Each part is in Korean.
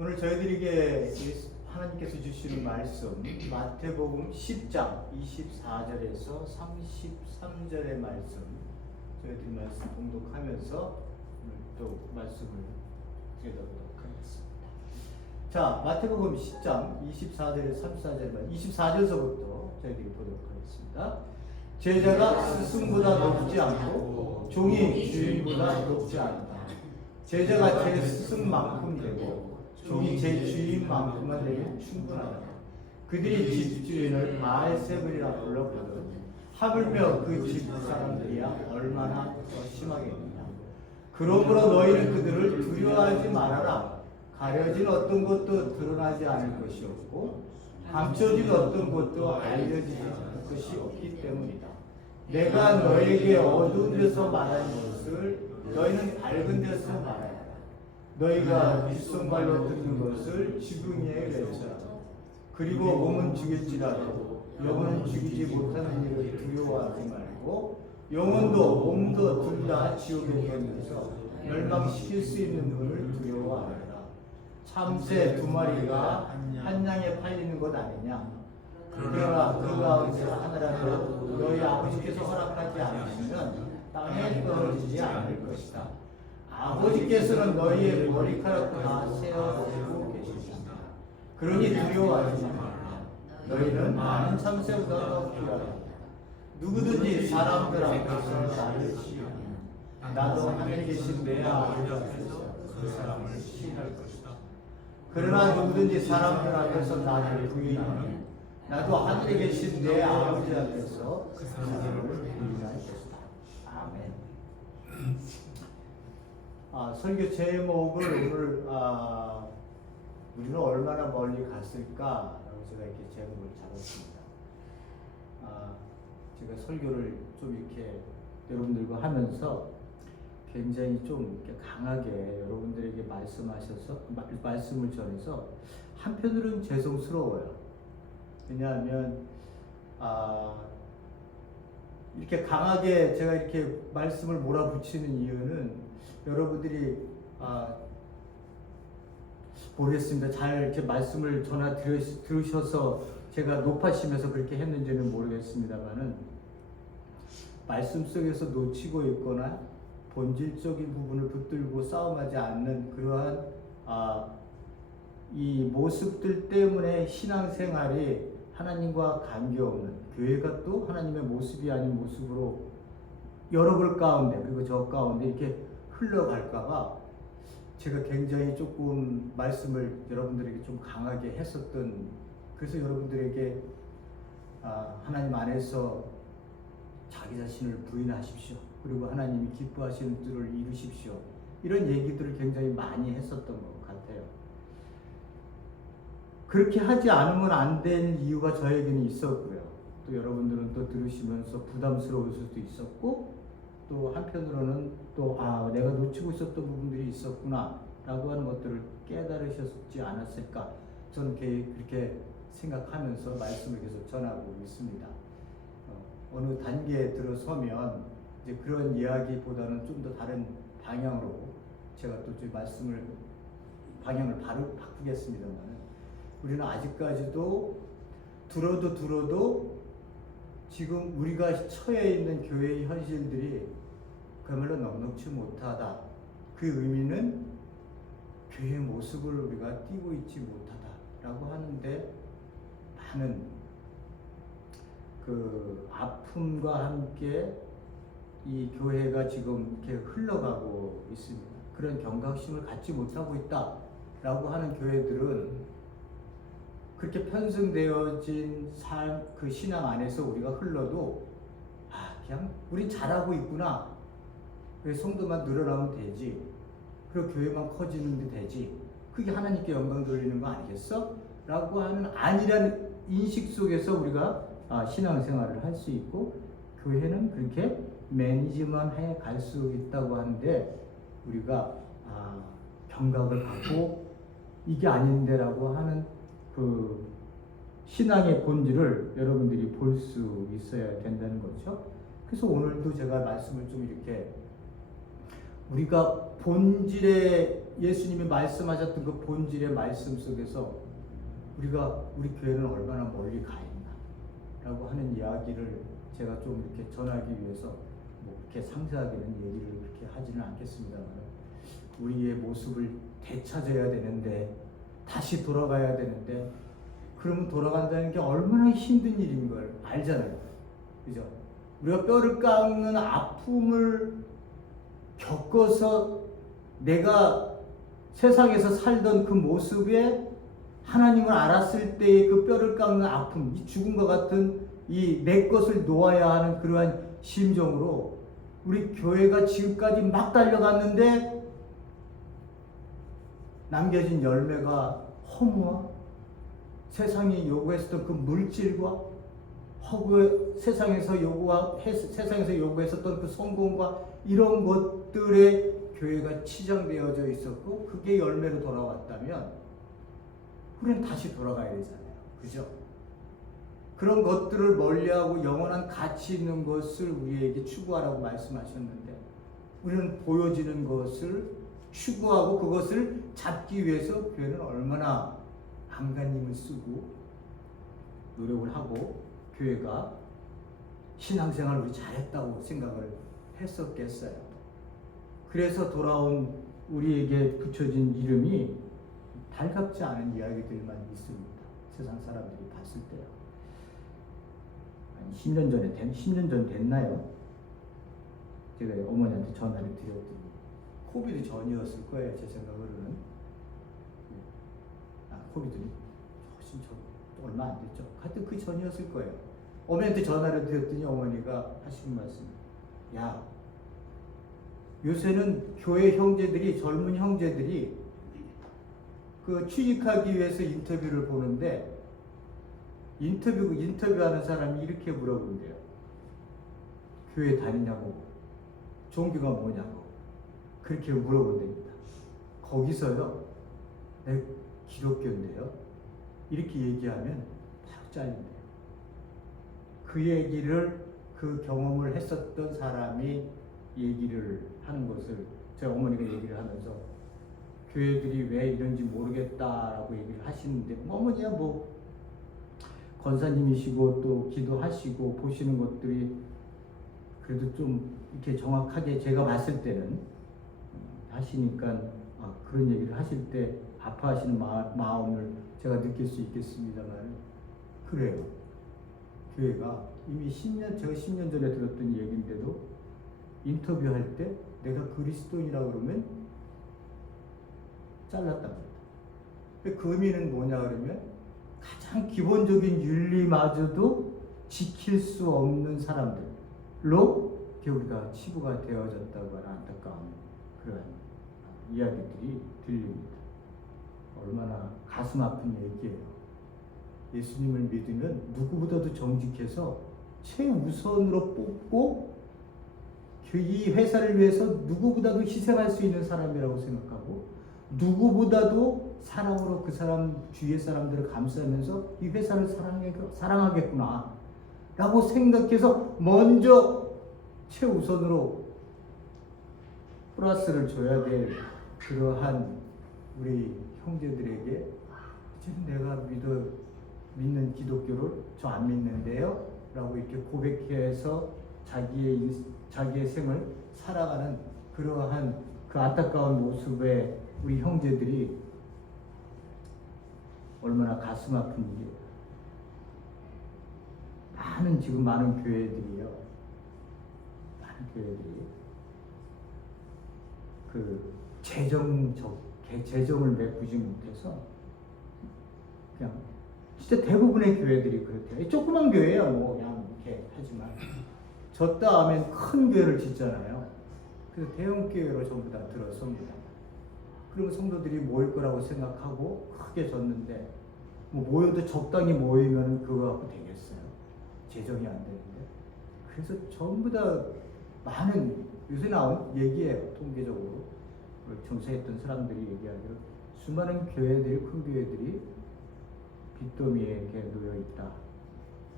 오늘 저희들에게 하나님께서 주시는 말씀 마태복음 10장 24절에서 33절의 말씀 저희들이 말씀 봉독하면서 오늘 또 말씀을 읽어보도록 하겠습니다. 자, 마태복음 10장 24절에서 34절 24절서부터 저희들이 보도록 하겠습니다. 제자가 스승보다 높지 않고 종이 주인보다 높지 않다. 제자가 제 스승만큼 되고 종이 제 주인만큼만 되면 충분하다. 그들이 집주인을 바알세불이라 불렀거든. 하물며 그 집 사람들이야 얼마나 더 심하겠느냐. 그러므로 너희는 그들을 두려워하지 말아라. 가려진 어떤 것도 드러나지 않을 것이 없고 감춰진 어떤 것도 알려지지 않을 것이 없기 때문이다. 내가 너에게 어두운 데서 말하는 것을 너희는 밝은 데서 말하라. 너희가 윗손발로 듣는 것을 지붕 위에 외쳐라. 그리고 몸은 죽일지라도 영혼은 죽이지 못하는 일을 두려워하지 말고 영혼도 몸도 둘 다 지옥에 있면서 멸망시킬 수 있는 분을 두려워하라. 참새 두 마리가 한 양에 팔리는 것 아니냐. 그러나 그 가운데 하나라도 너희 아버지께서 허락하지 않으시면 땅에 떨어지지 않을 것이다. 아버지께서는 너희의 머리카락도 다 세어주고 계십니다. 그러니 두려워하지 말라. 너희는 많은 참새보다 더 귀하다. 누구든지 사람들 앞에서 나를 시인하면 나도 하늘에 계신 내 아버지 앞에서 그 사람을 시인할 것이다. 그러나 누구든지 사람들 앞에서 나를 부인하면 나도 하늘에 계신 내 아버지 앞에서 그 사람을 부인할 것이다. 아멘. 설교 제목을 오늘 우리는 얼마나 멀리 갔을까라고 제가 이렇게 제목을 잡았습니다. 제가 설교를 좀 이렇게 여러분들과 하면서 굉장히 좀 이렇게 강하게 여러분들에게 말씀을 전해서 한편으로는 죄송스러워요. 왜냐하면 이렇게 강하게 제가 이렇게 말씀을 몰아붙이는 이유는 여러분들이 모르겠습니다. 잘 이렇게 말씀을 들으셔서 제가 높아심에서 그렇게 했는지는 모르겠습니다만은 말씀 속에서 놓치고 있거나 본질적인 부분을 붙들고 싸움하지 않는 그러한 이 모습들 때문에 신앙생활이 하나님과 관계없는 교회가 또 하나님의 모습이 아닌 모습으로 여러분 가운데 그리고 저 가운데 이렇게 흘러갈까봐 제가 굉장히 조금 말씀을 여러분들에게 좀 강하게 했었던, 그래서 여러분들에게 하나님 안에서 자기 자신을 부인하십시오. 그리고 하나님이 기뻐하시는 뜻을 이루십시오. 이런 얘기들을 굉장히 많이 했었던 것 같아요. 그렇게 하지 않으면 안 될 이유가 저에게는 있었고요. 또 여러분들은 또 들으시면서 부담스러울 수도 있었고, 또 한편으로는 또 내가 놓치고 있었던 부분들이 있었구나 라고 하는 것들을 깨달으셨지 않았을까, 저는 그렇게 생각하면서 말씀을 계속 전하고 있습니다. 어느 단계에 들어서면 이제 그런 이야기보다는 좀 더 다른 방향으로 제가 또 말씀을 방향을 바꾸겠습니다만, 우리는 아직까지도 들어도 지금 우리가 처해 있는 교회의 현실들이 그야말로 넉넉지 못하다. 그 의미는 교회의 모습을 우리가 띄고 있지 못하다라고 하는데, 많은 그 아픔과 함께 이 교회가 지금 이렇게 흘러가고 있습니다. 그런 경각심을 갖지 못하고 있다라고 하는 교회들은 그렇게 편승되어진 그 신앙 안에서 우리가 흘러도 그냥 우린 잘하고 있구나. 왜 성도만 늘어나면 되지. 그리고 교회만 커지면 되지. 그게 하나님께 영광 돌리는 거 아니겠어? 라고 하는 아니라는 인식 속에서 우리가 신앙생활을 할 수 있고, 교회는 그렇게 매니지만 해 갈 수 있다고 하는데, 우리가 경각을 갖고 이게 아닌데라고 하는 그 신앙의 본질을 여러분들이 볼 수 있어야 된다는 거죠. 그래서 오늘도 제가 말씀을 좀 이렇게 우리가 본질의 예수님이 말씀하셨던 그 본질의 말씀 속에서 우리가 우리 교회는 얼마나 멀리 가 있나라고 하는 이야기를 제가 좀 이렇게 전하기 위해서 뭐 이렇게 상세하게는 얘기를 그렇게 하지는 않겠습니다만, 우리의 모습을 되찾아야 되는데, 다시 돌아가야 되는데, 그러면 돌아간다는 게 얼마나 힘든 일인 걸 알잖아요. 그죠? 우리가 뼈를 깎는 아픔을 겪어서 내가 세상에서 살던 그 모습에 하나님을 알았을 때의 그 뼈를 깎는 아픔, 이 죽음과 같은 이 내 것을 놓아야 하는 그러한 심정으로 우리 교회가 지금까지 막 달려갔는데 남겨진 열매가 허무와 세상이 요구했었던 그 물질과 세상에서 요구했었던 그 성공과 이런 것들에 교회가 치장되어져 있었고, 그게 열매로 돌아왔다면 우리는 다시 돌아가야 되잖아요. 그죠? 그런 것들을 멀리하고 영원한 가치 있는 것을 우리에게 추구하라고 말씀하셨는데, 우리는 보여지는 것을 추구하고 그것을 잡기 위해서 교회는 얼마나 안간힘을 쓰고 노력을 하고 교회가 신앙생활을 우리 잘했다고 생각을 했었겠어요. 그래서 돌아온 우리에게 붙여진 이름이 달갑지 않은 이야기들만 있습니다. 세상 사람들이 봤을 때요. 한 10년 전 됐나요? 제가 어머니한테 전화를 드렸더니 코비드 전이었을 거예요. 제 생각으로는. 코비드는 훨씬 얼마 안 됐죠. 하여튼 그 전이었을 거예요. 어머니한테 전화를 드렸더니 어머니가 하시는 말씀이, 야, 요새는 교회 형제들이, 젊은 형제들이 그 취직하기 위해서 인터뷰를 보는데, 인터뷰하는 사람이 이렇게 물어본대요. 교회 다니냐고, 종교가 뭐냐고, 그렇게 물어본답니다. 거기서요, 내 기독교인데요, 이렇게 얘기하면 바로 잘린대요. 그 얘기를, 그 경험을 했었던 사람이 얘기를 하는 것을 제 어머니가 얘기를 하면서, 교회들이 왜 이런지 모르겠다라고 얘기를 하시는데, 어머니야 뭐 권사님이시고 또 기도하시고 보시는 것들이 그래도 좀 이렇게 정확하게 제가 봤을 때는 하시니까, 그런 얘기를 하실 때 아파하시는 마음을 제가 느낄 수 있겠습니다만, 그래요. 교회가 이미 제가 10년 전에 들었던 얘기인데도 인터뷰할 때 내가 그리스도인이라고 그러면 잘랐단 말이에요. 그 의미는 뭐냐 그러면, 가장 기본적인 윤리마저도 지킬 수 없는 사람들로 우리가 치부가 되어졌다고 하는 안타까운 그런 이야기들이 들립니다. 얼마나 가슴 아픈 얘기예요. 예수님을 믿으면 누구보다도 정직해서 최우선으로 뽑고 이 회사를 위해서 누구보다도 희생할 수 있는 사람이라고 생각하고, 누구보다도 사랑으로 그 사람 주위의 사람들을 감싸면서 이 회사를 사랑하겠구나 라고 생각해서 먼저 최우선으로 플러스를 줘야 될 그러한 우리 형제들에게, 이제는 내가 믿는 기독교를 저 안 믿는데요 라고 이렇게 고백해서 자기의 생을 살아가는 그러한 그 안타까운 모습에 우리 형제들이 얼마나 가슴 아픈 일이에요. 많은 교회들이요, 많은 교회들이 그 재정을 메꾸지 못해서 그냥 진짜 대부분의 교회들이 그렇대요. 조그만 교회야 뭐 그냥 이렇게 하지만 저 다음엔 큰 교회를 짓잖아요. 그래서 대형 교회로 전부 다 들어섭니다. 그러면 성도들이 모일 거라고 생각하고 크게 졌는데, 뭐 모여도 적당히 모이면 그거 갖고 되겠어요? 재정이 안 되는데. 그래서 전부 다 많은, 요새 나온 얘기예요. 통계적으로 정치했던 사람들이 얘기하기로 수많은 교회들이, 큰 교회들이 빚더미에 놓여 있다.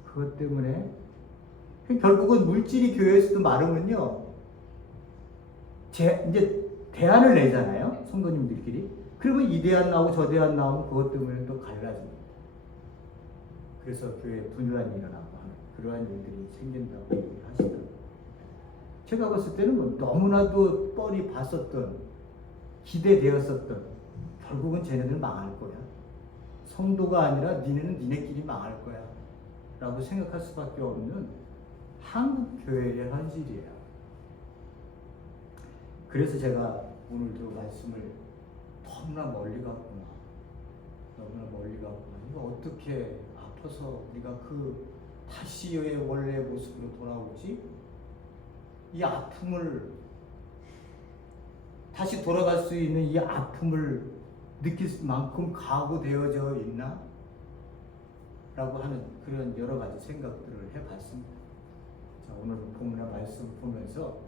그것 때문에 결국은 물질이 교회에서도 많으면요, 이제 대안을 내잖아요. 성도님들끼리. 그러면 이 대안 나오고 저 대안 나오면 그것 때문에 또 갈라집니다. 그래서 교회에 분란이 일어나고 하는 그러한 일들이 생긴다고 얘기를 하시더라고요. 제가 봤을 때는 뭐 너무나도 뻔히 봤었던, 기대되었었던, 결국은 쟤네들 망할 거야. 성도가 아니라 니네는 니네끼리 망할 거야. 라고 생각할 수밖에 없는 한국 교회의 현실이에요. 그래서 제가 오늘도 말씀을 너무나 멀리 갔구나. 이거 어떻게 아파서 우리가 다시의 원래 모습으로 돌아오지? 이 아픔을 다시 돌아갈 수 있는 이 아픔을 느낄 만큼 각오되어져 있나? 라고 하는 그런 여러 가지 생각들을 해봤습니다. 자, 오늘 본문의 말씀을 보면서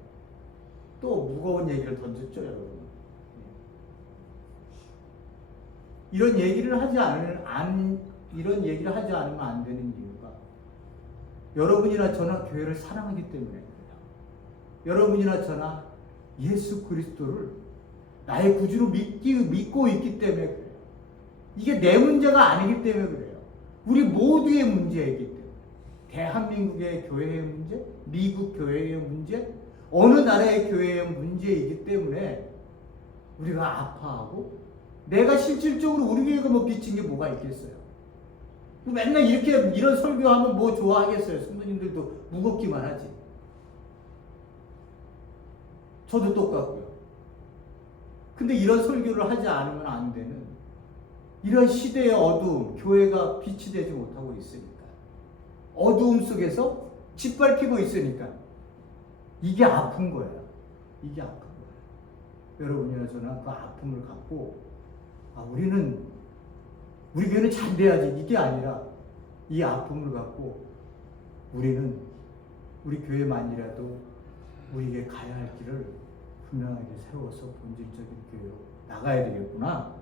또 무거운 얘기를 던졌죠, 여러분. 이런 얘기를 하지 않으면 안 되는 이유가 여러분이나 저나 교회를 사랑하기 때문에 그래요. 여러분이나 저나 예수 그리스도를 나의 구주로 믿고 있기 때문에 그래요. 이게 내 문제가 아니기 때문에 그래요. 우리 모두의 문제이기 때문에. 대한민국의 교회의 문제, 미국 교회의 문제, 어느 나라의 교회의 문제이기 때문에 우리가 아파하고, 내가 실질적으로 우리 교회가 뭐 비친 게 뭐가 있겠어요? 맨날 이런 설교하면 뭐 좋아하겠어요? 성도님들도 무겁기만 하지. 저도 똑같고요. 근데 이런 설교를 하지 않으면 안 되는 이런 시대의 어두움, 교회가 빛이 되지 못하고 있으니까, 어두움 속에서 짓밟히고 있으니까 이게 아픈 거예요. 이게 아픈 거예요. 여러분이나 저나 그 아픔을 갖고 우리 교회는 잘 돼야지, 이게 아니라 이 아픔을 갖고 우리는 우리 교회만이라도 우리에게 가야 할 길을 분명하게 세워서 본질적인 교회로 나가야 되겠구나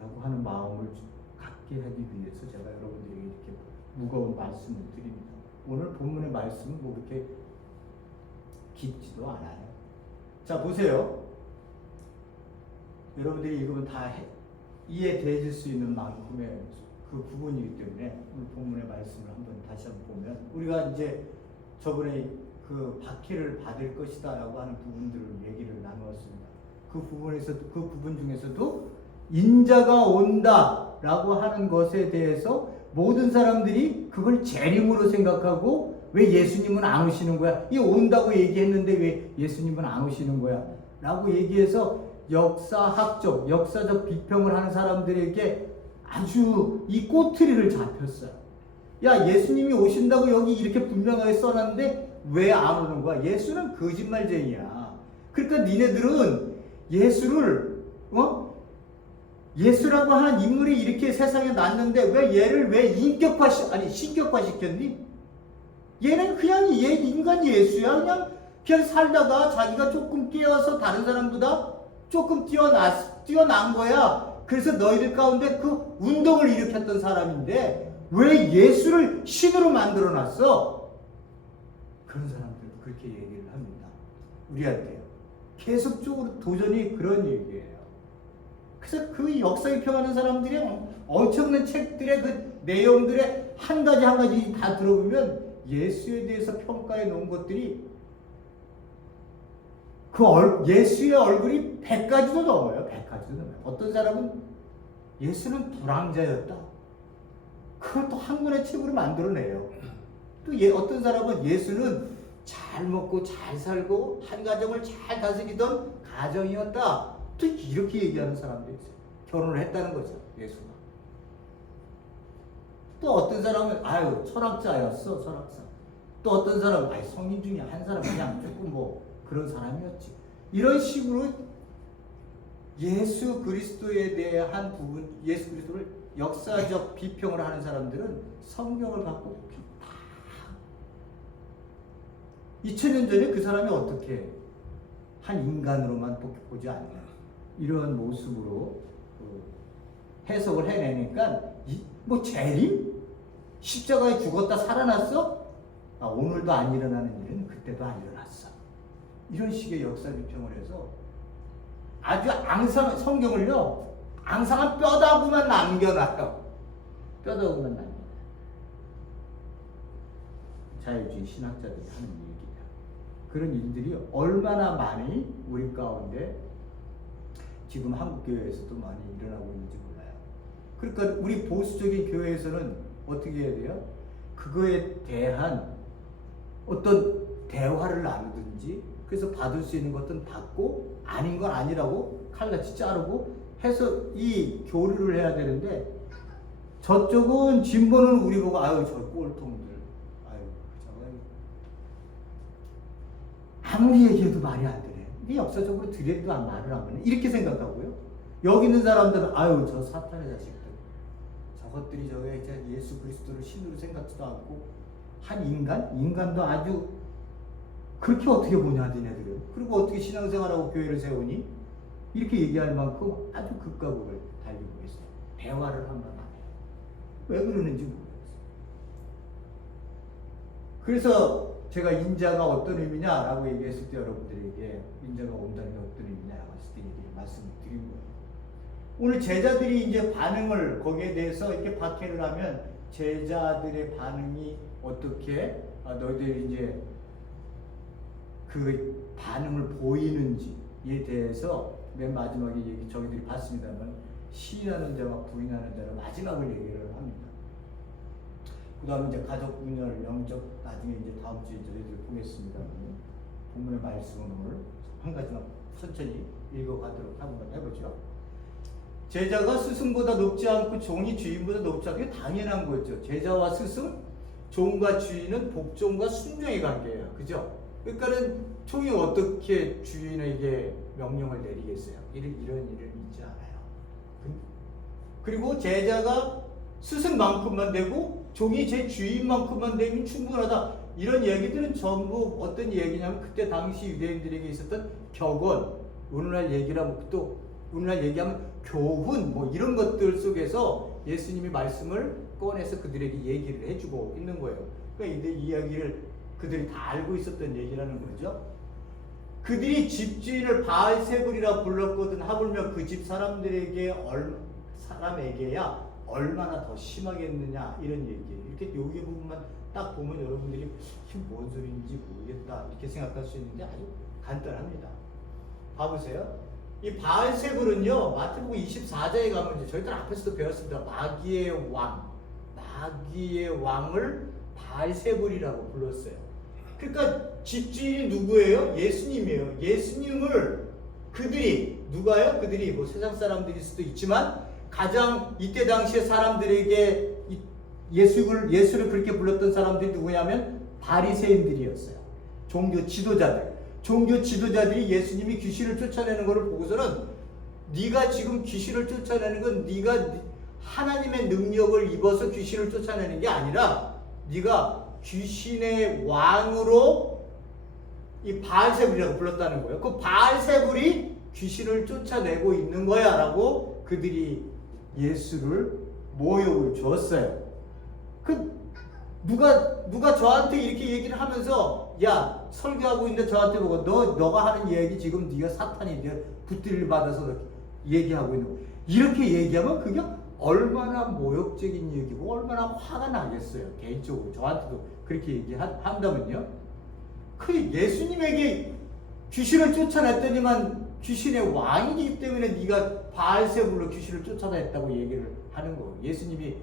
라고 하는 마음을 갖게 하기 위해서 제가 여러분들에게 이렇게 무거운 말씀을 드립니다. 오늘 본문의 말씀은 뭐 그렇게 깊지도 않아요. 자, 보세요. 여러분들이 읽으면 다 이해되실 수 있는 만큼의 그 부분이기 때문에 오늘 본문의 말씀을 다시 한번 보면, 우리가 이제 저번에 그 박해를 받을 것이다 라고 하는 부분들을 얘기를 나누었습니다. 그 부분 중에서도 인자가 온다 라고 하는 것에 대해서 모든 사람들이 그걸 재림으로 생각하고, 왜 예수님은 안 오시는 거야? 이 온다고 얘기했는데 왜 예수님은 안 오시는 거야? 라고 얘기해서 역사적 비평을 하는 사람들에게 아주 이 꼬투리를 잡혔어요. 야, 예수님이 오신다고 여기 이렇게 분명하게 써놨는데 왜 안 오는 거야? 예수는 거짓말쟁이야. 그러니까 니네들은 예수라고 하는 인물이 이렇게 세상에 났는데 얘를 신격화 시켰니? 얘는 그냥 인간 예수야. 그냥 살다가 자기가 조금 깨어서 다른 사람보다 조금 뛰어난 거야. 그래서 너희들 가운데 그 운동을 일으켰던 사람인데 왜 예수를 신으로 만들어 놨어? 그런 사람들도 그렇게 얘기를 합니다. 우리한테요. 계속적으로 도전이 그런 얘기예요. 그래서 그 역사 비평하는 사람들이 엄청난 책들의 그 내용들의 한 가지 다 들어보면 예수에 대해서 평가해 놓은 것들이 예수의 얼굴이 100가지도 넘어요. 100가지도 넘어요. 어떤 사람은 예수는 불황자였다. 그걸 또 한 권의 책으로 만들어내요. 또 어떤 사람은 예수는 잘 먹고 잘 살고 한 가정을 잘 다스리던 가정이었다. 또 이렇게 얘기하는 사람도 있어요. 결혼을 했다는 거죠, 예수가. 또 어떤 사람은 철학자였어, 철학자. 또 어떤 사람은 성인 중에 한 사람 그냥 조금 그런 사람이었지. 이런 식으로 예수 그리스도에 대한 부분, 예수 그리스도를 역사적 비평을 하는 사람들은 성경을 갖고 다 2000년 전에 그 사람이 어떻게 한 인간으로만 보지 않냐, 이런 모습으로 해석을 해내니까 재림? 십자가에 죽었다 살아났어? 오늘도 안 일어나는 일은 그때도 안 일어났어. 이런 식의 역사 비평을 해서 아주 성경을요 앙상한 뼈다구만 남겨놔요. 뼈다구만 남겨놔요. 자유주의 신학자들이 하는 얘기예요. 그런 일들이 얼마나 많이 우리 가운데 지금 한국교회에서도 많이 일어나고 있는지 몰라요. 그러니까 우리 보수적인 교회에서는 어떻게 해야 돼요? 그거에 대한 어떤 대화를 나누든지, 그래서 받을 수 있는 것은 받고 아닌 건 아니라고 칼같이 자르고 해서 이 교류를 해야 되는데, 저쪽은 진보는 우리 보고 아유 저 꼴통들, 아유 저거 아무리 얘기해도 말이 안 되네. 이게 역사적으로 드려도 말을 안 하네. 이렇게 생각하고요. 여기 있는 사람들은 아유 저 사탄의 자식들, 저것들이 저게 이제 예수 그리스도를 신으로 생각지도 않고 한 인간도 아주 그렇게 어떻게 보냐 니네들은. 그리고 어떻게 신앙생활하고 교회를 세우니? 이렇게 얘기할 만큼 아주 극과 극을 달리고 있어요. 대화를 한번 안 해요. 왜 그러는지 모르겠어요. 그래서 제가 인자가 어떤 의미냐라고 얘기했을 때 여러분들에게 인자가 온다는 게 어떤 의미냐라고 했을 때 얘기를 말씀을 드린 거예요. 오늘 제자들이 이제 반응을 거기에 대해서 이렇게 박해를 하면 제자들의 반응이 어떻게 너희들이 이제 그 반응을 보이는지에 대해서 맨 마지막에 얘기 저희들이 봤습니다만, 시인하는 자와 부인하는 자를 마지막을 얘기를 합니다. 그 다음에 이제 가족 분열, 영적, 나중에 이제 다음 주에 저희들 보겠습니다. 본문의 말씀을 오늘 한 가지만 천천히 읽어가도록 한번 해보죠. 제자가 스승보다 높지 않고 종이 주인보다 높지 않고, 이게 당연한 거죠. 제자와 스승, 종과 주인은 복종과 순종의 관계예요. 그죠? 그러니까는 종이 어떻게 주인에게 명령을 내리겠어요? 이런 일은 있지 않아요. 그리고 제자가 스승만큼만 되고 종이 제 주인만큼만 되면 충분하다. 이런 얘기들은 전부 어떤 얘기냐면 그때 당시 유대인들에게 있었던 격언, 오늘날 얘기라면 또 오늘날 얘기하면 교훈 뭐 이런 것들 속에서 예수님이 말씀을 꺼내서 그들에게 얘기를 해주고 있는 거예요. 그러니까 이 이야기를 그들이 다 알고 있었던 얘기라는 거죠. 그들이 집주인을 바알세불이라 불렀거든. 하물며 그 집 사람에게야 얼마나 더 심하겠느냐 이런 얘기예요. 이렇게 여기 부분만 딱 보면 여러분들이 이게 뭔 소리인지 모르겠다 이렇게 생각할 수 있는데 아주 간단합니다. 봐보세요. 이 바알세불은요 마태복음 24장에 가면 이제 저희들 앞에서도 배웠습니다. 마귀의 왕을 바알세불이라고 불렀어요. 그러니까 집주인이 누구예요? 예수님이에요. 예수님을 그들이 누가요? 그들이 뭐 세상 사람들일 수도 있지만 가장 이때 당시에 사람들에게 예수를 그렇게 불렀던 사람들이 누구냐면 바리새인들이었어요. 종교 지도자들이 예수님이 귀신을 쫓아내는 것을 보고서는 네가 지금 귀신을 쫓아내는 건 네가 하나님의 능력을 입어서 귀신을 쫓아내는 게 아니라 네가 귀신의 왕으로 이 바알세불이라고 불렀다는 거예요. 그 바알세불이 귀신을 쫓아내고 있는 거야 라고 그들이 예수를 모욕을 줬어요. 누가 저한테 이렇게 얘기를 하면서 야 설교하고 있는데 저한테 보고 너가 하는 얘기 지금 네가 사탄이 붙들림 받아서 얘기하고 있는 거, 이렇게 얘기하면 그게 얼마나 모욕적인 얘기고 얼마나 화가 나겠어요. 개인적으로 저한테도 그렇게 얘기한다면요. 그 예수님에게 귀신을 쫓아냈더니만 귀신의 왕이기 때문에 네가 바알세불로 귀신을 쫓아냈다고 얘기를 하는 거예요. 예수님이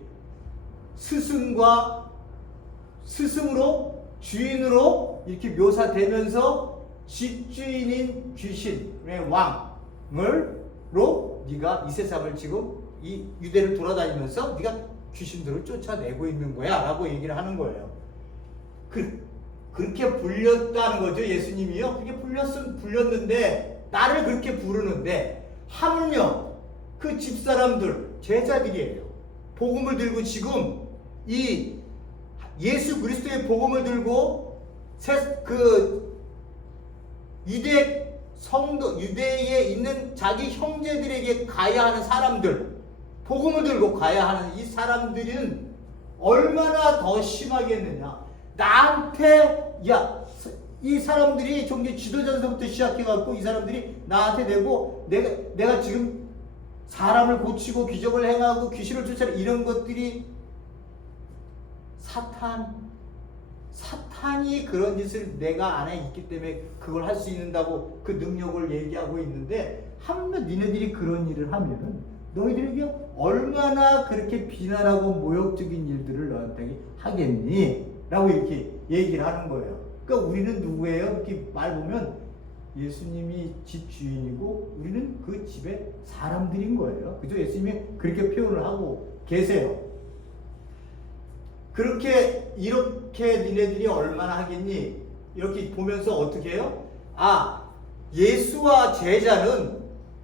스승으로 주인으로 이렇게 묘사되면서 집주인인 귀신의 왕으로 네가 이 세상을 지금 이 유대를 돌아다니면서 네가 귀신들을 쫓아내고 있는 거야 라고 얘기를 하는 거예요. 그렇게 불렸다는 거죠. 예수님이요. 그렇게 불렸는데 나를 그렇게 부르는데 하물며 그 집사람들 제자들이에요. 복음을 들고 지금 이 예수 그리스도의 복음을 들고 그 유대에 있는 자기 형제들에게 가야 하는 사람들, 복음을 들고 가야 하는 이 사람들은 얼마나 더 심하겠느냐. 나한테 야 이 사람들이 종교 지도자에서부터 시작해갖고 이 사람들이 나한테 내고 내가 지금 사람을 고치고 기적을 행하고 귀신을 쫓아내 이런 것들이 사탄이 그런 짓을 내가 안에 있기 때문에 그걸 할 수 있는다고 그 능력을 얘기하고 있는데 한번 니네들이 그런 일을 하면 너희들에게 얼마나 그렇게 비난하고 모욕적인 일들을 너한테 하겠니? 라고 이렇게 얘기를 하는 거예요. 그러니까 우리는 누구예요? 이렇게 말 보면 예수님이 집 주인이고 우리는 그 집의 사람들인 거예요. 그죠? 예수님이 그렇게 표현을 하고 계세요. 이렇게 니네들이 얼마나 하겠니? 이렇게 보면서 어떻게 해요? 예수와 제자는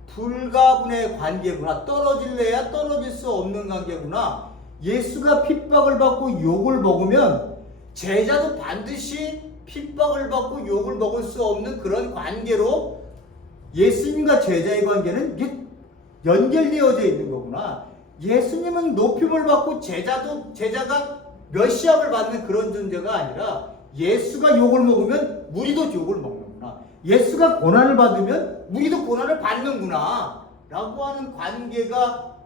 불가분의 관계구나. 떨어질래야 떨어질 수 없는 관계구나. 예수가 핍박을 받고 욕을 먹으면 제자도 반드시 핍박을 받고 욕을 먹을 수 없는 그런 관계로 예수님과 제자의 관계는 이게 연결되어져 있는 거구나. 예수님은 높임을 받고 제자가 멸시함을 받는 그런 존재가 아니라 예수가 욕을 먹으면 우리도 욕을 먹는구나. 예수가 고난을 받으면 우리도 고난을 받는구나. 라고 하는 관계가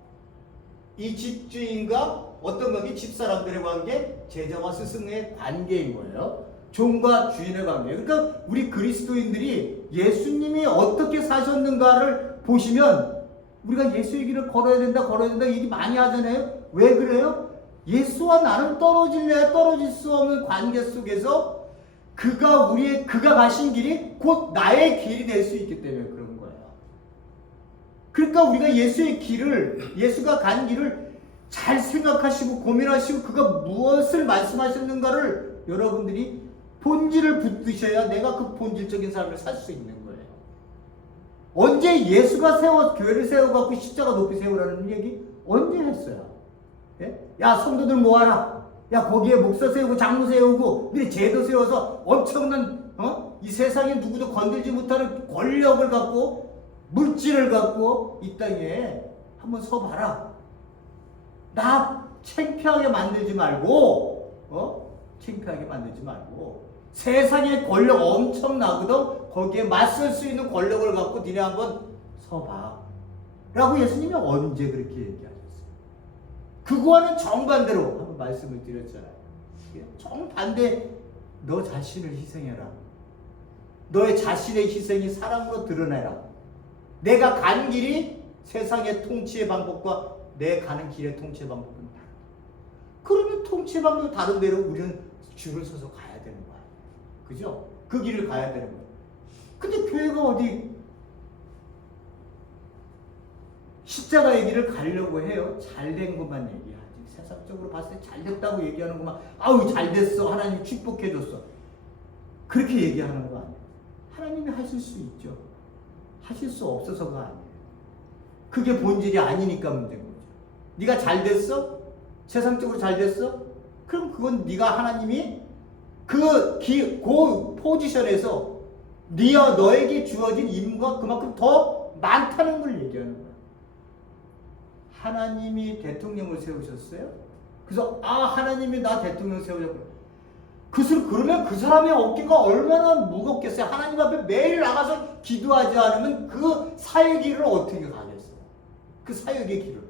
이 집주인과 어떤 관계? 집사람들의 관계, 제자와 스승의 관계인 거예요. 종과 주인의 관계. 그러니까 우리 그리스도인들이 예수님이 어떻게 사셨는가를 보시면 우리가 예수의 길을 걸어야 된다 얘기 많이 하잖아요. 왜 그래요? 예수와 나는 떨어질래야 떨어질 수 없는 관계 속에서 그가 가신 길이 곧 나의 길이 될 수 있기 때문에 그런 거예요. 그러니까 우리가 예수가 간 길을 잘 생각하시고 고민하시고 그가 무엇을 말씀하셨는가를 여러분들이 본질을 붙드셔야 내가 그 본질적인 삶을 살 수 있는 거예요. 언제 예수가 교회를 세워갖고 십자가 높이 세우라는 얘기 언제 했어요? 예? 야, 성도들 모아라. 야, 거기에 목사 세우고 장로 세우고 우리 제도 세워서 엄청난 이 세상에 누구도 건들지 못하는 권력을 갖고 물질을 갖고 이 땅에 한번 서봐라. 나 창피하게 만들지 말고 세상에 권력 엄청나거든. 거기에 맞설 수 있는 권력을 갖고 니네 한번 서봐. 라고 예수님이 언제 그렇게 얘기하셨어요? 그거와는 정반대로 한번 말씀을 드렸잖아요. 정반대. 너 자신을 희생해라. 너의 자신의 희생이 사랑으로 드러내라. 내가 간 길이 세상의 통치의 방법과 내 가는 길의 통치의 방법은 다르다. 그러면 통치의 방법이 다른 대로 우리는 줄을 서서 가야 되는 거야. 그죠? 그 길을 가야 되는 거야. 근데 교회가 어디 십자가의 길을 가려고 해요? 잘된 것만 얘기하지. 세상적으로 봤을 때 잘됐다고 얘기하는 것만 아우 잘됐어. 하나님 축복해줬어. 그렇게 얘기하는 거 아니에요. 하나님이 하실 수 있죠. 하실 수 없어서가 아니에요. 그게 본질이 아니니까 문제인 거죠. 네가 잘됐어? 세상적으로 잘됐어? 그럼 그건 네가 하나님이 그 포지션에서 너에게 주어진 임무가 그만큼 더 많다는 걸 얘기하는 거야. 하나님이 대통령을 세우셨어요? 그래서 하나님이 나 대통령 세우셨구나. 그러면 그 사람의 어깨가 얼마나 무겁겠어요? 하나님 앞에 매일 나가서 기도하지 않으면 그 사역의 길을 어떻게 가겠어요? 그 사역의 길을.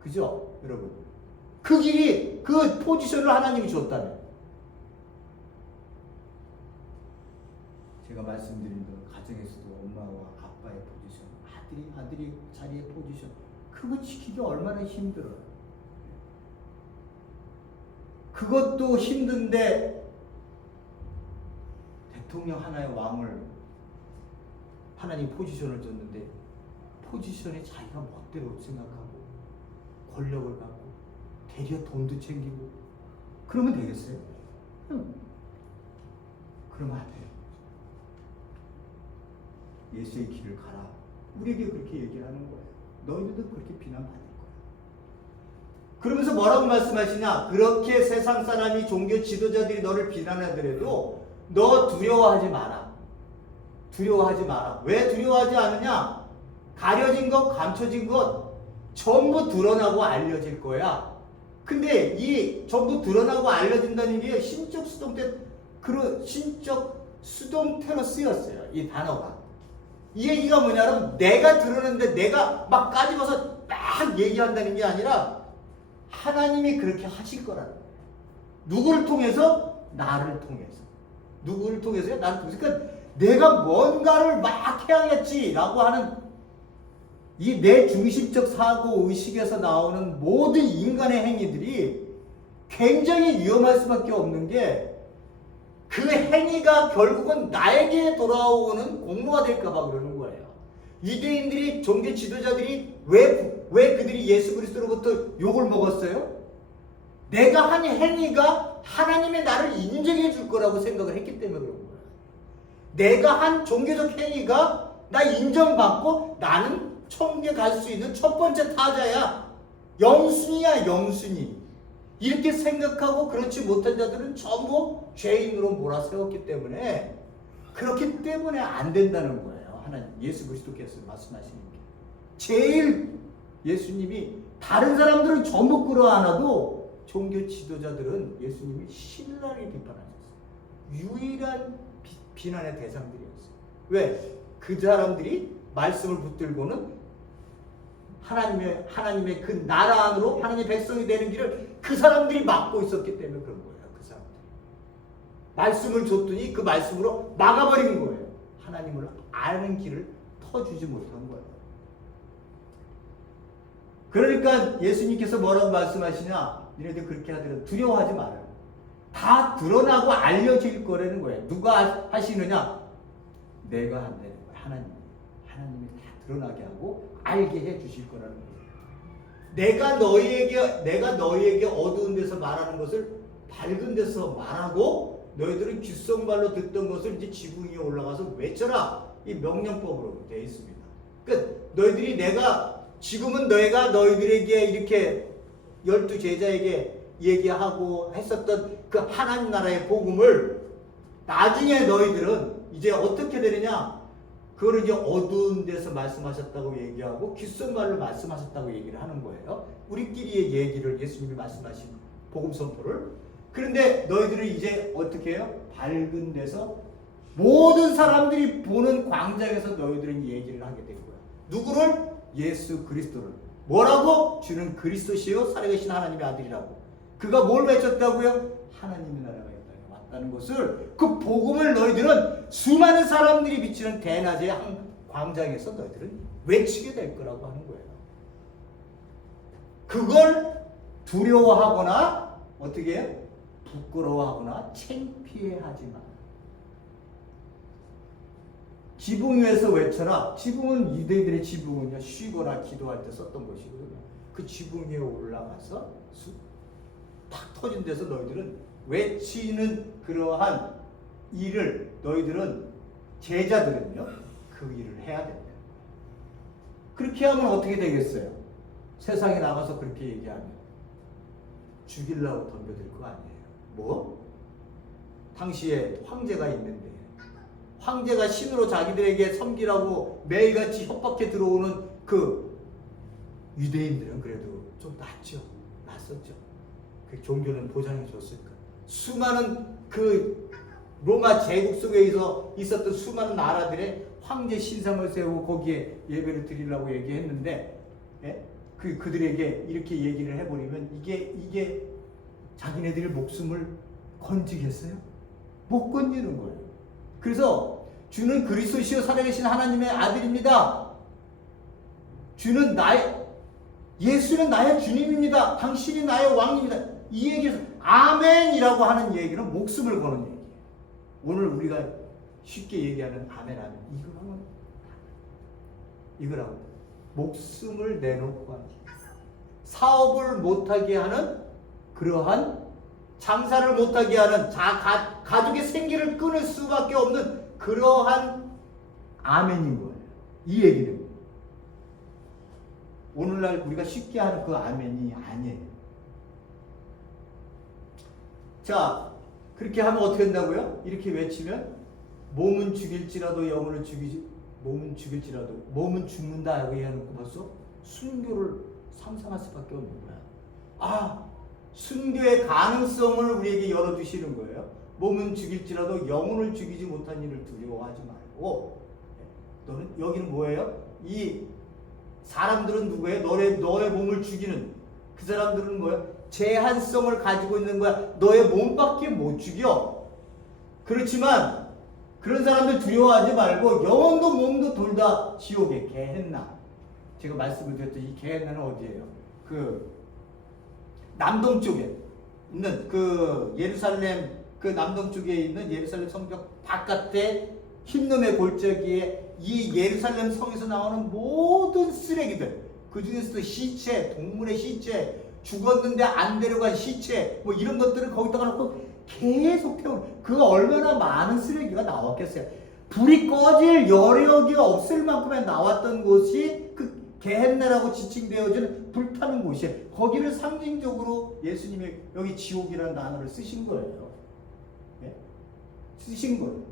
그죠? 여러분. 그 길이, 그 포지션을 하나님이 줬다면. 제가 말씀드린 대로 가정에서도 엄마와 아빠의 포지션, 아들이 자리의 포지션, 그거 지키기 얼마나 힘들어요. 그것도 힘든데 대통령 하나의 왕을 하나님 포지션을 줬는데 포지션에 자기가 멋대로 생각하고 권력을 갖고 대리어 돈도 챙기고 그러면 되겠어요? 그러면 안 돼요. 예수의 길을 가라. 우리에게 그렇게 얘기를 하는 거예요. 너희들도 그렇게 비난받을 거야. 그러면서 뭐라고 말씀하시냐? 그렇게 세상 사람이 종교 지도자들이 너를 비난하더라도 너 두려워하지 마라. 두려워하지 마라. 왜 두려워하지 않느냐? 가려진 것, 감춰진 것 전부 드러나고 알려질 거야. 근데 이 전부 드러나고 알려진다는 게 신적 수동 때 그런 신적 수동태로 쓰였어요. 이 단어가. 이 얘기가 뭐냐면 내가 들었는데 내가 막 까집어서 막 얘기한다는 게 아니라 하나님이 그렇게 하실 거라는 거예요. 누구를 통해서? 나를 통해서. 누구를 통해서요? 나를 통해서. 그러니까 내가 뭔가를 막 해야겠지라고 하는 이 내 중심적 사고 의식에서 나오는 모든 인간의 행위들이 굉장히 위험할 수밖에 없는 게 그 행위가 결국은 나에게 돌아오는 공로가 될까봐 그러는 거예요. 유대인들이 종교 지도자들이 왜 그들이 예수 그리스도로부터 욕을 먹었어요? 내가 한 행위가 하나님의 나를 인정해 줄 거라고 생각을 했기 때문에 그런 거예요. 내가 한 종교적 행위가 나 인정받고 나는 천국에 갈 수 있는 첫 번째 타자야. 영순이야, 영순이. 이렇게 생각하고 그렇지 못한 자들은 전부 죄인으로 몰아세웠기 때문에 그렇기 때문에 안 된다는 거예요. 하나님 예수 그리스도께서 말씀하시는 게. 제일 예수님이 다른 사람들은 전부 끌어안아도 종교 지도자들은 예수님이 신랄히 비판하셨어요. 유일한 비난의 대상들이었어요. 왜? 그 사람들이 말씀을 붙들고는 하나님의 그 나라 안으로 하나님의 백성이 되는 길을 그 사람들이 막고 있었기 때문에 그런 거예요. 그 사람들이. 말씀을 줬더니 그 말씀으로 막아버린 거예요. 하나님을 아는 길을 터주지 못한 거예요. 그러니까 예수님께서 뭐라고 말씀하시냐? 너희들 그렇게 하더라도 두려워하지 말아요. 다 드러나고 알려질 거라는 거예요. 누가 하시느냐? 내가 한다는 거예요. 하나님이 다 드러나게 하고 알게 해 주실 거라는 거예요. 내가 너희에게 어두운 데서 말하는 것을 밝은 데서 말하고 너희들은 귓속말로 듣던 것을 이제 지붕 위에 올라가서 외쳐라. 이 명령법으로 되어 있습니다. 그러니까 지금은 내가 너희들에게 이렇게 12 제자에게 얘기하고 했었던 그 하나님 나라의 복음을 나중에 너희들은 이제 어떻게 되느냐? 그걸 이제 어두운 데서 말씀하셨다고 얘기하고 귓속말로 말씀하셨다고 얘기를 하는 거예요. 우리끼리의 얘기를 예수님이 말씀하신 복음 선포를. 그런데 너희들은 이제 어떻게 해요? 밝은 데서 모든 사람들이 보는 광장에서 너희들은 얘기를 하게 된 거야. 누구를? 예수 그리스도를. 뭐라고? 주는 그리스도시요 살아계신 하나님의 아들이라고. 그가 뭘 외쳤다고요? 하나님의 나라가 왔다는 것을, 그 복음을 너희들은 수많은 사람들이 비치는 대낮의 한 광장에서 너희들은 외치게 될 거라고 하는 거예요. 그걸 두려워하거나 어떻게 해요? 부끄러워하거나 창피해하지 마. 지붕 위에서 외쳐라. 지붕은 유대인들의 지붕은요, 쉬거나 기도할 때 썼던 것이거든요. 그 지붕 위에 올라가서 탁 터진 데서 너희들은 외치는 그러한 일을 너희들은 제자들은요 그 일을 해야 된다. 그렇게 하면 어떻게 되겠어요? 세상에 나가서 그렇게 얘기하면 죽이려고 덤벼들 거 아니에요. 뭐? 당시에 황제가 있는데 황제가 신으로 자기들에게 섬기라고 매일같이 협박해 들어오는 그 유대인들은 그래도 좀 낫었죠. 그 종교는 보장해 줬을까. 수많은 그 로마 제국 속에 있었던 수많은 나라들의 황제 신상을 세우고 거기에 예배를 드리려고 얘기했는데, 예? 그들에게 이렇게 얘기를 해버리면 이게 자기네들의 목숨을 건지겠어요? 못 건지는 거예요. 그래서 주는 그리스도시요 살아계신 하나님의 아들입니다. 예수는 나의 주님입니다. 당신이 나의 왕입니다. 이 얘기에서 아멘이라고 하는 얘기는 목숨을 거는 얘기예요. 오늘 우리가 쉽게 얘기하는 아멘 이거라고 목숨을 내놓고 하는, 사업을 못하게 하는, 그러한 장사를 못하게 하는, 가족의 생계를 끊을 수밖에 없는 그러한 아멘인 거예요. 이 얘기는 오늘날 우리가 쉽게 하는 그 아멘이 아니에요. 자, 그렇게 하면 어떻게 된다고요? 이렇게 외치면 몸은 죽일지라도 영혼을 몸은 죽는다라고 얘기해놓고 벌써 순교를 상상할 수밖에 없는 거야. 순교의 가능성을 우리에게 열어주시는 거예요. 몸은 죽일지라도 영혼을 죽이지 못한 일을 두려워하지 말고. 너는 여기는 뭐예요? 이 사람들은 누구예요? 너의 몸을 죽이는 그 사람들은 뭐예요? 제한성을 가지고 있는 거야. 너의 몸밖에 못 죽여. 그렇지만 그런 사람들 두려워하지 말고 영혼도 몸도 둘 다 지옥에 게헨나. 제가 말씀을 드렸죠. 이 게헨나는 어디예요? 그 남동쪽에 있는 그 예루살렘 그 남동쪽에 있는 예루살렘 성벽 바깥에 흰놈의 골짜기에 이 예루살렘 성에서 나오는 모든 쓰레기들, 그 중에서도 시체, 동물의 시체, 죽었는데 안 데려간 시체, 뭐 이런 것들을 거기다가 놓고 계속 태우는, 그거 얼마나 많은 쓰레기가 나왔겠어요. 불이 꺼질 여력이 없을 만큼에 나왔던 곳이 그 게헨나라고 지칭되어지는 불타는 곳이에요. 거기를 상징적으로 예수님이 여기 지옥이라는 단어를 쓰신 거예요. 네? 쓰신 거예요.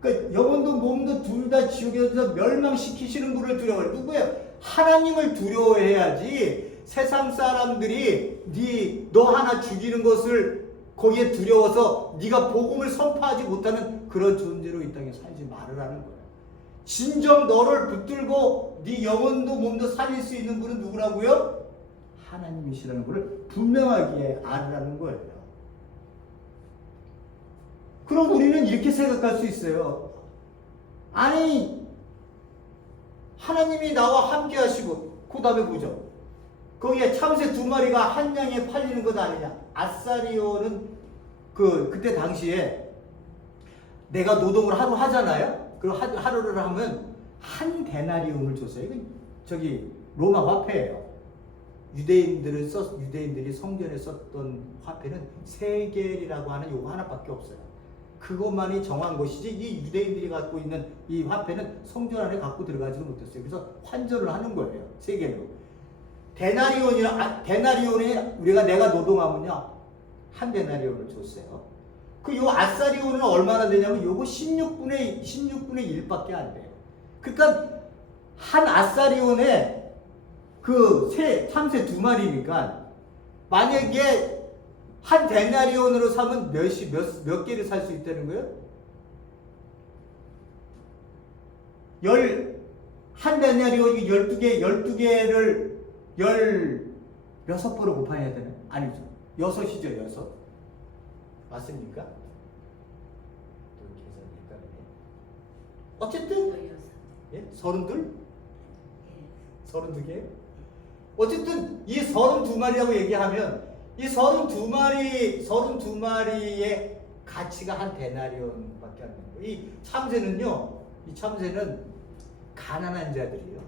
그러니까 영혼도 몸도 둘 다 지옥에서 멸망시키시는 분을 두려워해요. 누구예요? 하나님을 두려워해야지. 세상 사람들이 너 하나 죽이는 것을 거기에 두려워서 네가 복음을 선포하지 못하는 그런 존재로 이 땅에 살지 말으라는 거예요. 진정 너를 붙들고 네 영혼도 몸도 살릴 수 있는 분은 누구라고요? 하나님이시라는 것을 분명하게 알으라는 거예요. 그럼 우리는 이렇게 생각할 수 있어요. 아니, 하나님이 나와 함께 하시고, 그 다음에 보죠. 거기에 참새 2마리가 한 양에 팔리는 것 아니냐. 아사리오는 그때 당시에 내가 노동을 하루 하잖아요. 그리고 하루를 하면 한 데나리온을 줬어요. 이건 저기 로마 화폐예요. 유대인들이 성전에 썼던 화폐는 세겔이라고 하는 요거 하나밖에 없어요. 그것만이 정한 것이지 이 유대인들이 갖고 있는 이 화폐는 성전 안에 갖고 들어가지도 못했어요. 그래서 환전을 하는 거예요. 세겔로. 데나리온이 내가 노동하면요 한 데나리온을 줬어요. 그 요 아사리온은 얼마나 되냐면 요거 16분의 1밖에 안 돼요. 그러니까 한 아사리온에 그 참새 2마리니까 만약에 한 데나리온으로 사면 몇 개를 살 수 있다는 거예요? 한 데나리온이 12개를 16번을 곱해야 되나요? 아니죠. 6이죠, 6. 맞습니까? 또 계산이 헷갈리네. 어쨌든, 예? 32? 32개? 어쨌든, 이 32마리라고 얘기하면, 이 32마리의 가치가 한 데나리온밖에 안 되는 거예요. 이 참새는 가난한 자들이요.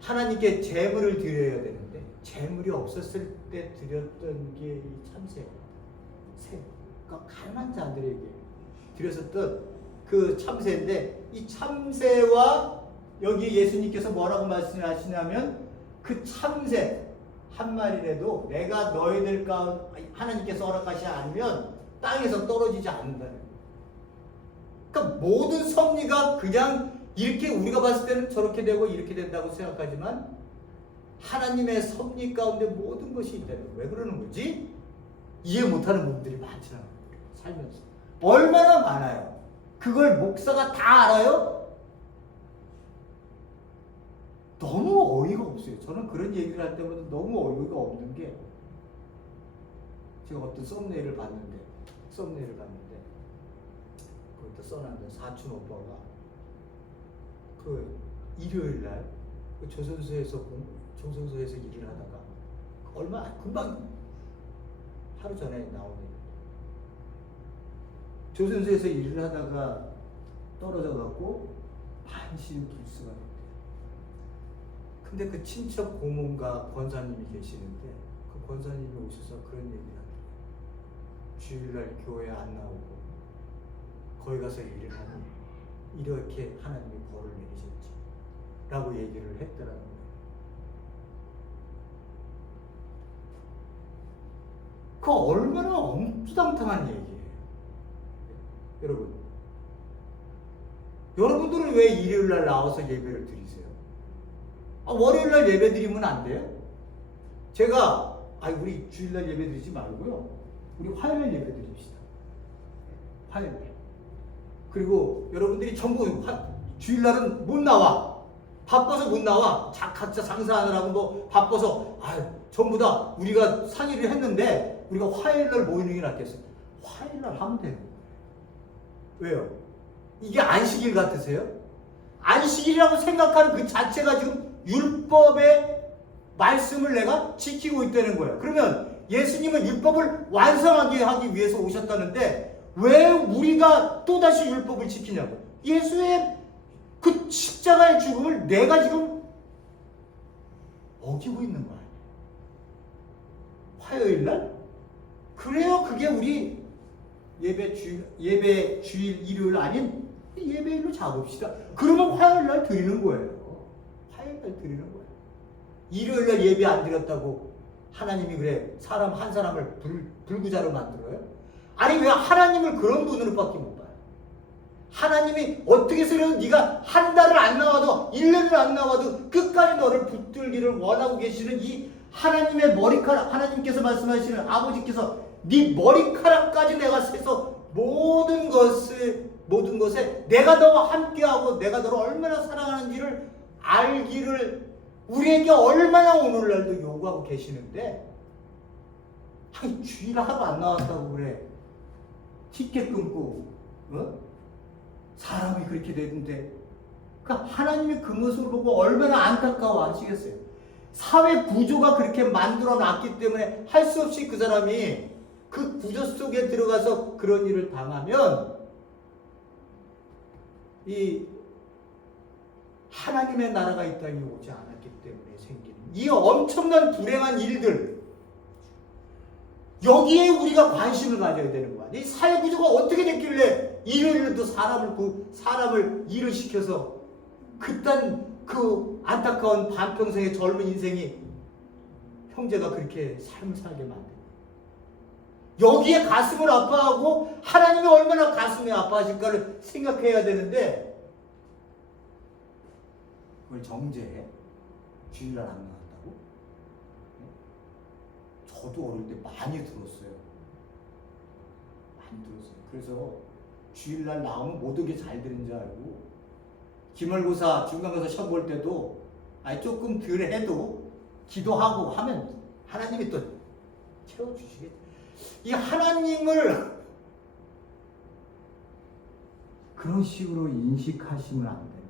하나님께 재물을 드려야 되는데 재물이 없었을 때 드렸던 게 이 참새예요. 그러니까 가난한 자들에게 드렸었던 그 참새인데 이 참새와 여기 예수님께서 뭐라고 말씀하시냐면 그 참새 한 마리라도 내가 너희들 가운데 하나님께서 허락하시지 않으면 땅에서 떨어지지 않는다는 거예요. 그러니까 모든 섭리가 그냥 이렇게 우리가 봤을 때는 저렇게 되고 이렇게 된다고 생각하지만 하나님의 섭리 가운데 모든 것이 있다는 거예요. 왜 그러는 거지? 이해 못하는 분들이 많잖아요. 살면서. 얼마나 많아요. 그걸 목사가 다 알아요? 너무 어이가 없어요. 저는 그런 얘기를 할 때마다 너무 어이가 없는 게 제가 어떤 썸네일을 봤는데 거기다 써놨는데 사촌 오빠가 그 일요일날 그 조선소에서 일을 하다가 얼마 금방 하루 전에 나오네. 조선소에서 일을 하다가 떨어져 갖고 반신 불수가 됐대. 근데 그 친척 고모가 권사님이 계시는데 그 권사님이 오셔서 그런 얘기를 하더라고요. 주일날 교회 안 나오고 거기 가서 일을 하니 이렇게 하나님이 벌을 내리셨지 라고 얘기를 했더라는 거예요. 그 얼마나 엄두당탕한 얘기예요. 여러분들은 왜 일요일날 나와서 예배를 드리세요? 월요일날 예배 드리면 안 돼요? 제가 우리 주일날 예배 드리지 말고요 우리 화요일 예배 드립시다. 화요일. 그리고 여러분들이 전부 주일날은 못 나와. 바빠서 못 나와. 각자 장사하느라고 뭐 바빠서 전부 다 우리가 상의를 했는데 우리가 화요일날 모이는 게 낫겠어요. 화요일날 하면 돼요. 왜요? 이게 안식일 같으세요? 안식일이라고 생각하는 그 자체가 지금 율법의 말씀을 내가 지키고 있다는 거예요. 그러면 예수님은 율법을 완성하게 하기 위해서 오셨다는데 왜 우리가 또다시 율법을 지키냐고. 예수의 그 십자가의 죽음을 내가 지금 어기고 있는 거야. 화요일날? 그래요. 그게 우리 예배 주일 일요일 아닌 예배일로 잡읍시다. 그러면 화요일날 드리는 거예요. 화요일날 드리는 거예요. 일요일날 예배 안 드렸다고 하나님이 그래 사람 한 사람을 불구자로 만들어요? 아니 왜 하나님을 그런 눈으로 밖에 못 봐요? 하나님이 어떻게 해서라도 네가 한 달을 안 나와도 1년을 안 나와도 끝까지 너를 붙들기를 원하고 계시는 이 하나님의 머리카락, 하나님께서 말씀하시는 아버지께서 네 머리카락까지 내가 세서 모든 것에 내가 너와 함께하고 내가 너를 얼마나 사랑하는지를 알기를 우리에게 얼마나 오늘날도 요구하고 계시는데 아니 주일 하루 안 나왔다고 그래. 티켓 끊고 사람이 그렇게 되는데 그러니까 하나님이 그 모습을 보고 얼마나 안타까워 하시겠어요. 사회 구조가 그렇게 만들어 놨기 때문에 할 수 없이 그 사람이 그 구조 속에 들어가서 그런 일을 당하면 이 하나님의 나라가 이 땅에 오지 않았기 때문에 생기는 이 엄청난 불행한 일들, 여기에 우리가 관심을 가져야 되는 거야. 이 사회 구조가 어떻게 됐길래 일요일에도 사람을 일을 시켜서 그딴 그 안타까운 반평생의 젊은 인생이 형제가 그렇게 삶을 살게 만든 여기에 가슴을 아파하고 하나님이 얼마나 가슴에 아파하실까를 생각해야 되는데 그걸 정죄해. 주일날 안 나왔다고? 저도 어릴 때 많이 들었어요. 많이 들었어요. 그래서 주일날 나오면 모든 게 잘 되는 줄 알고 기말고사, 중간고사 시험 볼 때도 조금 덜 해도 기도하고 하면 하나님이 또 채워주시겠죠. 이 하나님을 그런 식으로 인식하시면 안 돼요.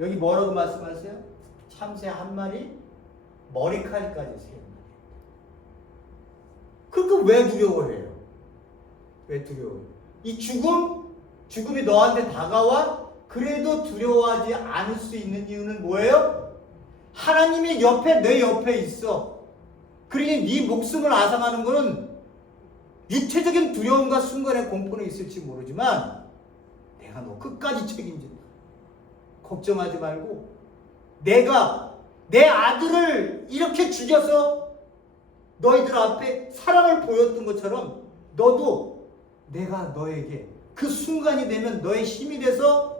여기 뭐라고 말씀하세요? 참새 한 마리, 머리카락까지 세 마리. 그러니까 왜 두려워해요? 왜 두려워해요? 이 죽음이 너한테 다가와 그래도 두려워하지 않을 수 있는 이유는 뭐예요? 하나님이 내 옆에 있어. 그러니 네 목숨을 앗아가는 것은 육체적인 두려움과 순간의 공포는 있을지 모르지만 내가 너 끝까지 책임진다. 걱정하지 말고 내가 내 아들을 이렇게 죽여서 너희들 앞에 사랑을 보였던 것처럼 너도 내가 너에게 그 순간이 되면 너의 힘이 돼서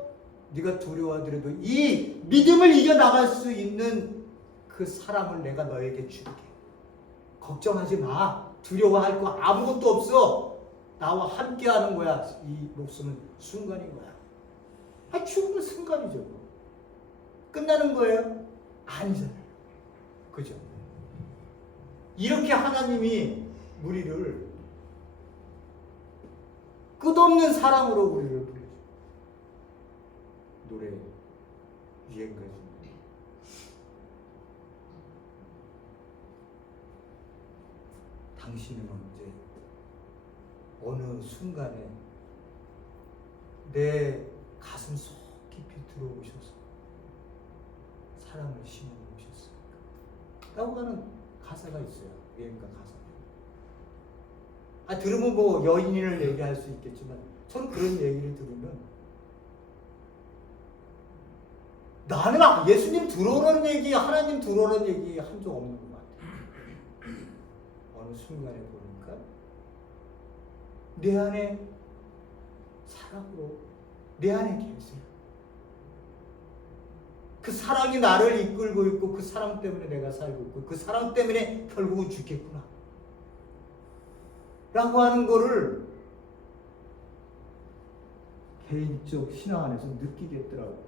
네가 두려워하더라도 이 믿음을 이겨나갈 수 있는 그 사랑을 내가 너에게 줄게. 걱정하지 마. 두려워할 거 아무것도 없어. 나와 함께하는 거야. 이 목숨은 순간인 거야. 죽음은 순간이죠. 끝나는 거예요? 아니잖아요. 그죠? 이렇게 하나님이 우리를 끝없는 사랑으로 우리를 불러줘. 노래 유행가죠. 당신은 언제 어느 순간에 내 가슴 속 깊이 들어오셔서 사랑을 심어 놓으셨습니까? 라고 하는 가사가 있어요. 유행가 가사. 들으면 뭐 여인을 얘기할 수 있겠지만 저는 그런 얘기를 들으면 나는 예수님 들어오라는 얘기, 하나님 들어오라는 얘기 한 적 없는 것 같아요. 어느 순간에 보니까 내 안에 사랑으로 내 안에 계세요. 그 사랑이 나를 이끌고 있고 그 사랑 때문에 내가 살고 있고 그 사랑 때문에 결국은 죽겠구나 라고 하는 거를 개인적 신앙 안에서 느끼겠더라고요.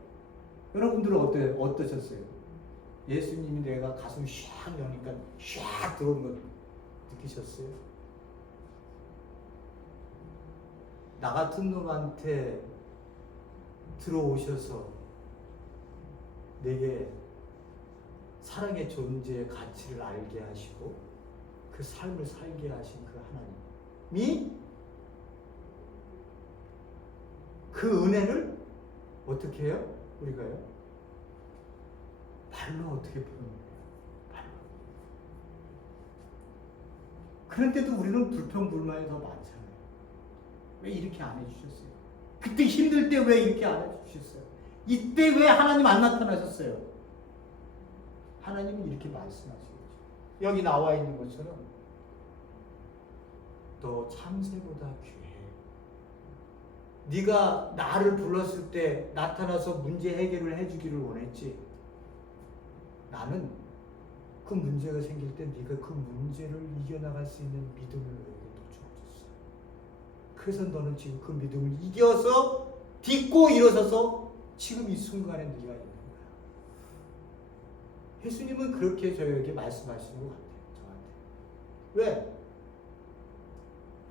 여러분들은 어떠셨어요? 예수님이 내가 가슴 샥 여니까 샥 들어오는 거 느끼셨어요? 나 같은 놈한테 들어오셔서 내게 사랑의 존재의 가치를 알게 하시고 그 삶을 살게 하신 그 하나님이 그 은혜를 어떻게 해요? 우리가요? 말로 어떻게 푸는 거예요? 말로. 그런데도 우리는 불평불만이 더 많잖아요. 왜 이렇게 안 해주셨어요? 그때 힘들 때 왜 이렇게 안 해주셨어요? 이때 왜 하나님 안 나타나셨어요? 하나님은 이렇게 말씀하시죠. 여기 나와 있는 것처럼 너 참새보다 귀해. 네가 나를 불렀을 때 나타나서 문제 해결을 해주기를 원했지. 나는 그 문제가 생길 때 네가 그 문제를 이겨나갈 수 있는 믿음을 너에게 주었어. 그래서 너는 지금 그 믿음을 이겨서 딛고 일어서서 지금 이 순간에 네가 있는 거야. 예수님은 그렇게 저에게 말씀하시는 것 같아요. 저한테. 왜?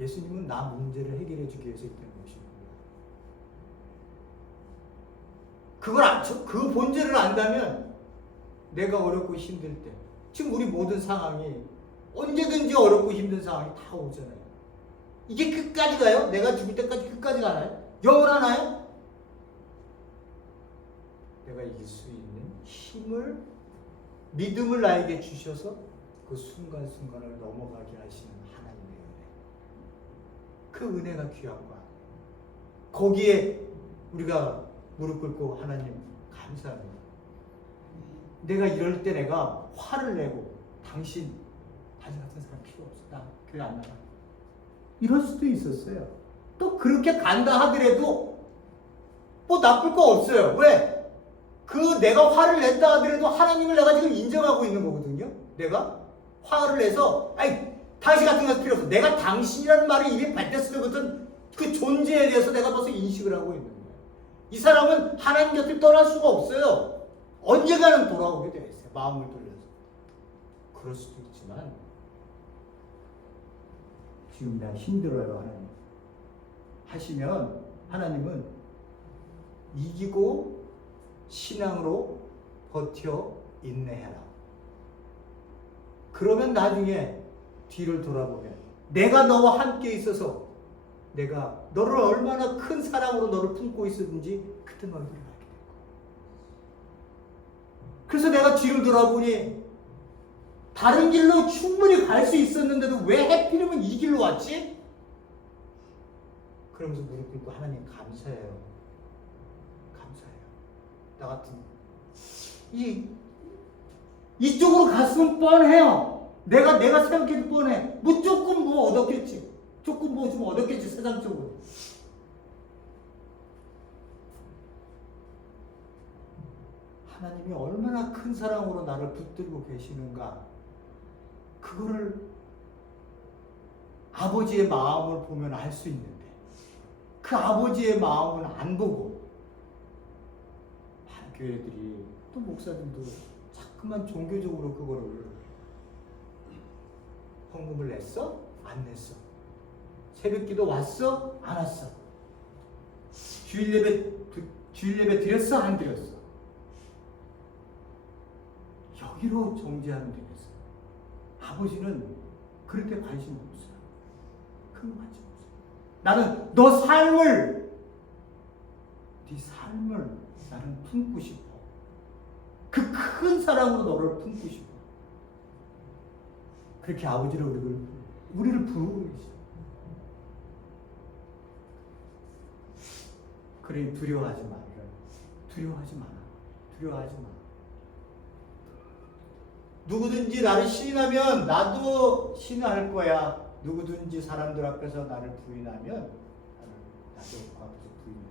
예수님은 나 문제를 해결해 주기 위해서 있다는 것입니다. 그 본질을 안다면 내가 어렵고 힘들 때, 지금 우리 모든 상황이 언제든지 어렵고 힘든 상황이 다 오잖아요. 이게 끝까지 가요? 내가 죽을 때까지 끝까지 가나요? 영원하나요? 내가 이길 수 있는 힘을, 믿음을 나에게 주셔서 그 순간순간을 넘어가게 하시는 하나님의 은혜. 그 은혜가 귀한 거 아니에요. 거기에 우리가 무릎 꿇고 하나님 감사합니다. 내가 이럴 때 내가 화를 내고 당신 같은 사람 필요 없어. 나 교회 안 나가. 이럴 수도 있었어요. 또 그렇게 간다 하더라도 뭐 나쁠 거 없어요. 왜? 내가 화를 냈다 하더라도 하나님을 내가 지금 인정하고 있는 거거든요. 내가 화를 내서 당신 같은 것은 필요 없어. 내가 당신이라는 말을 입에 뱉었을 때부터 그 존재에 대해서 내가 벌써 인식을 하고 있는 거예요. 이 사람은 하나님 곁을 떠날 수가 없어요. 언젠가는 돌아오게 되어 있어요. 마음을 돌려서. 그럴 수도 있지만 지금 내가 힘들어요. 하나님 하시면 하나님은 이기고 신앙으로 버텨 인내해라. 그러면 나중에 뒤를 돌아보면 내가 너와 함께 있어서 내가 너를 얼마나 큰 사랑으로 너를 품고 있었는지 그때 너를 알게 될 거야. 그래서 내가 뒤를 돌아보니 다른 길로 충분히 갈 수 있었는데도 왜 하필이면 이 길로 왔지? 그러면서 무릎 꿇고 하나님 감사해요. 감사해요. 나 같은 이쪽으로 갔으면 뻔해요. 내가 생각해도 뻔해. 조금 얻었겠지. 조금 좀 얻었겠지, 세상적으로. 하나님이 얼마나 큰 사랑으로 나를 붙들고 계시는가. 그거를 아버지의 마음을 보면 알 수 있는데 그 아버지의 마음은 안 보고 많은 교회들이 또 목사님도 자꾸만 종교적으로 그거를 헌금을 냈어? 안 냈어? 새벽기도 왔어? 안 왔어? 주일 예배 드렸어? 안 드렸어? 여기로 정죄하면 되겠어. 아버지는 그럴 때 관심 없어요. 그런 거 관심 없어요. 나는 네 삶을 나는 품고 싶어. 그 큰 사랑으로 너를 품고 싶어. 그렇게 아버지를 우리를 부르고 계시죠. 그래, 두려워하지 마. 두려워하지 마. 두려워하지 마. 누구든지 나를 시인하면 나도 시인할 거야. 누구든지 사람들 앞에서 나를 부인하면 나도 그 앞에서 부인할 거야.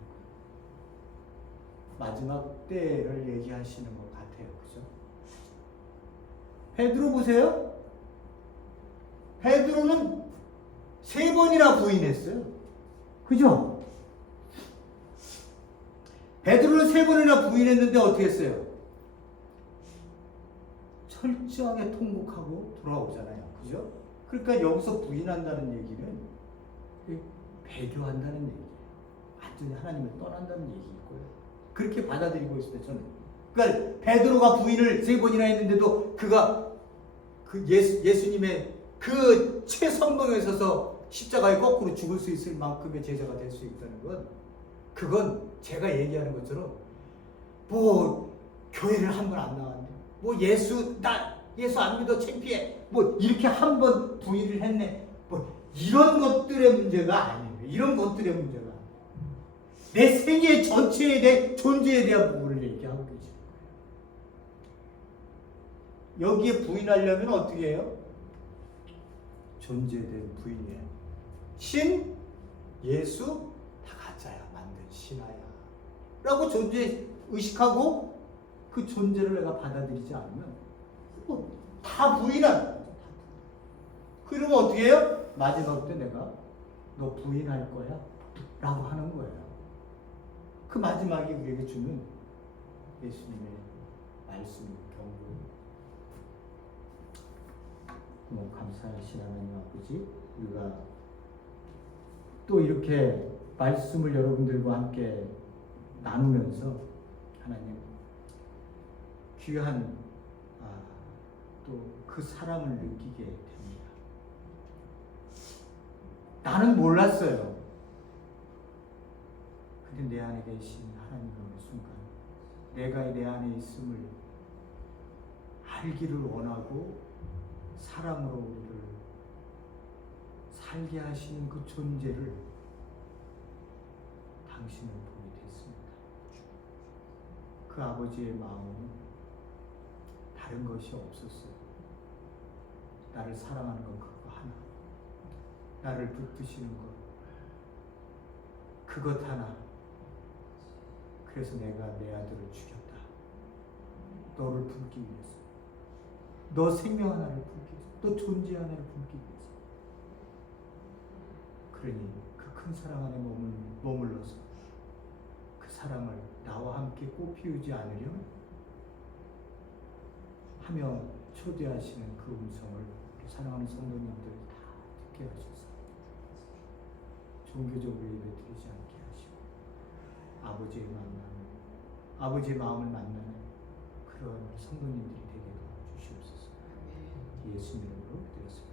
마지막 때를 얘기하시는 것 같아요. 그죠? 베드로 보세요. 베드로는 3번이나 부인했어요. 그죠? 베드로를 3번이나 부인했는데 어떻게 했어요? 철저하게 통곡하고 돌아오잖아요. 그죠? 그러니까 여기서 부인한다는 얘기는 배교한다는 얘기예요. 완전히 하나님을 떠난다는 얘기일 거예요. 그렇게 받아들이고 있습니다. 저는. 그러니까 베드로가 부인을 3번이나 했는데도 그가 그 예수님의 그 최선봉에 서서 십자가에 거꾸로 죽을 수 있을 만큼의 제자가 될 수 있다는 건, 그건 제가 얘기하는 것처럼 뭐 교회를 한 번 안 나왔네, 뭐 예수 안 믿어 창피해, 뭐 이렇게 한 번 부인을 했네, 뭐 이런 것들의 문제가 아니에요. 이런 것들의 문제가 내 생애 전체에 대해 존재에 대한 부분을 얘기하고 계시는 거예요. 여기에 부인하려면 어떻게 해요? 존재에 대한 부인이에요. 신, 예수 다 가짜야, 만든 신하야 라고 존재 의식하고 그 존재를 내가 받아들이지 않으면 다 부인한. 그러면 어떻게 해요? 마지막 때 내가 너 부인할 거야 라고 하는 거예요. 그 마지막에 우리에게 주는 예수님의 말씀, 경고. 뭐 감사하신 하나님 아버지, 우리가 또 이렇게 말씀을 여러분들과 함께 나누면서 하나님 귀한 또 그 사랑을 느끼게 됩니다. 나는 몰랐어요. 근데 내 안에 계신 하나님의 어느 순간 내가 내 안에 있음을 알기를 원하고 사랑으로 우리를 살게 하시는 그 존재를 당신을 보게 됐습니다. 그 아버지의 마음은 다른 것이 없었어요. 나를 사랑하는 것 그거 하나, 나를 붙드시는 것 그것 하나. 그래서 내가 내 아들을 죽였다. 너를 품기 위해서, 너 생명 하나를 품기 위해서, 너 존재 하나를 품기 위해서. 그러니 그 큰 사랑 안에 머물러서 그 사랑을 나와 함께 꽃피우지 않으려면 하며 초대하시는 그 음성을 사랑하는 성도님들 다 듣게 하셔서 종교적으로 예배드리지 않게 하시고 아버지의 마음을 만나는 그런 성도님들이 되게 도와주시옵소서. 예수님으로 기도했습니다.